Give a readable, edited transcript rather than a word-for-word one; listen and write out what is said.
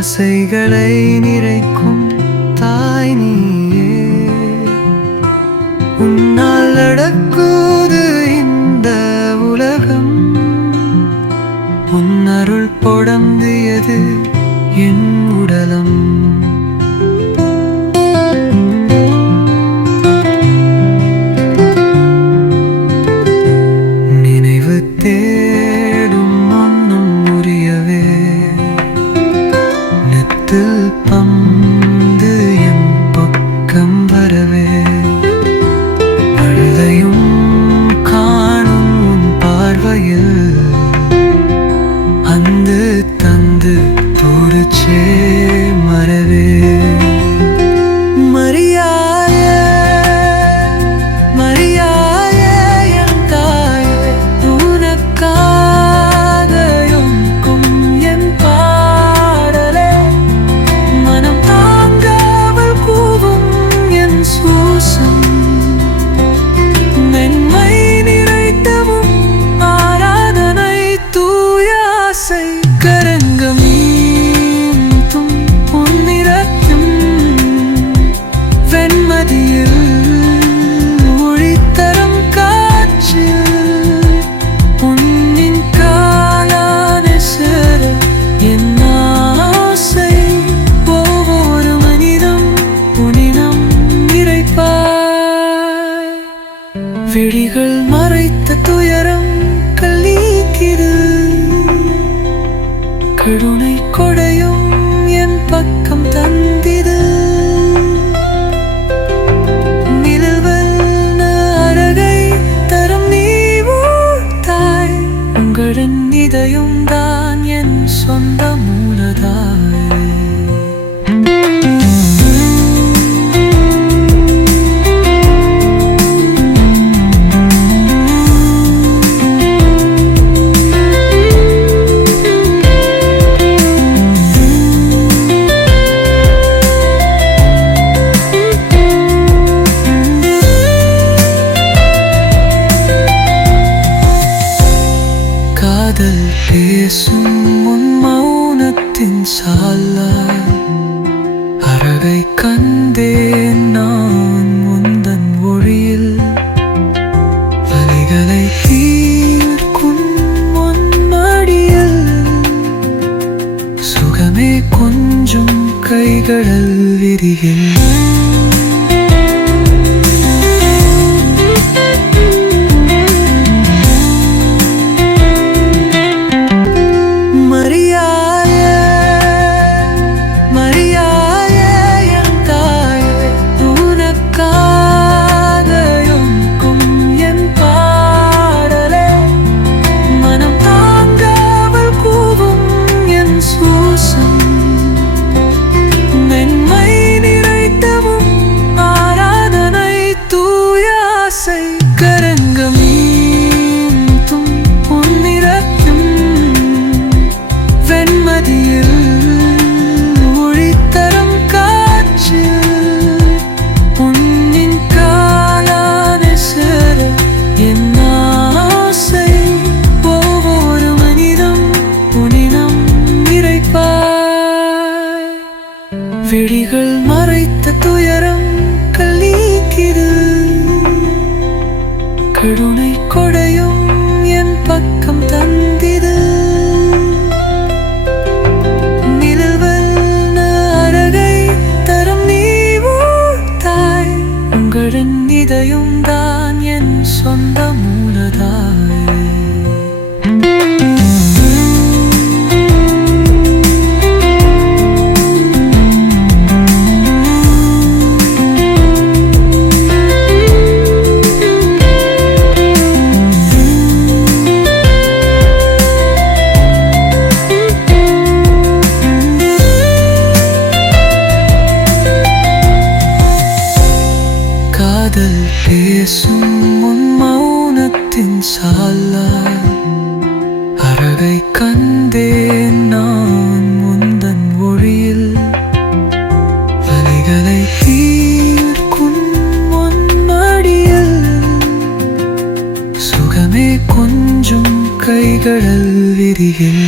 ஆசைகளை நிறைக்கும் தாய் நீயே. உன்னால் நடக்குது இந்த உலகம், உன் அருள் பொடந்தியது என் உடலம். நினைவு தேடும் மண்ணும் உரியவே, நெத்தில் பந்து என் பக்கம் வரவே, அழுதையும் காணும் உன் பார்வையில் அந்து தந்து துடிச்சே மறவே. மரியாயே மரியாயே என் தாயே, உனக்காக யொன்கும் என் பாடலே, மனம் தாங்காமல் கூவும் என் சூசம். மென்மை நிறைத்தவும் ஆராதனை தூய ஆசை கரங்கம் நீந்தும் உன்னிறக்கும் வெண்மதியில் ஒளித்தரும் காற்றில் உன்னின் காலான சேர என் ஆசை. ஒவ்வொரு மனிதம் உன்னிடம் நிறைப்பாய், விழிகள் மறைத்த துயரம் கலீக்கிது, கருணை கொடையும் என் பக்கம் தந்திது. நிலவல்ல அழகை தரும் நீ ஊர்த்தாய், உங்களின் இதயம் தான் என் சொந்த மூலதாய். காதல் பேசும் உன் மௌனத்தின் சாலாய், அழகை கண்டேன் நான் உந்தன் ஒளியில். வலிகளை தீர்க்கும் உன் மடியில், சுகமே கொஞ்சம் கைகளில் விரியில். கரங்கம் நீந்தும் உன்னிறக்கும் வெண்மதியில் ஒளித்தரும் காற்றில் உன்னின் காலான சேர என் ஆசை. ஒவ்வொரு மனிதம் உன்னிடம் நிறைப்பாய், விழிகள் மறைத்த துயரம் கலீக்கிது, கருணை கொடையும் என் பக்கம் தந்திது. நிலவல்ல அழகை தரும் நீ ஊர்த்தாய், உங்களின் இதயம் தான் என் சொந்த மூலதாய். காதல் பேசும் உன் மௌனத்தின் சாலாய், அழகை கண்டேன் நான் உந்தன் ஒளியில். வலிகளை தீர்க்கும் உன் மடியில், சுகமே கொஞ்சம் கைகளில் விரியில்.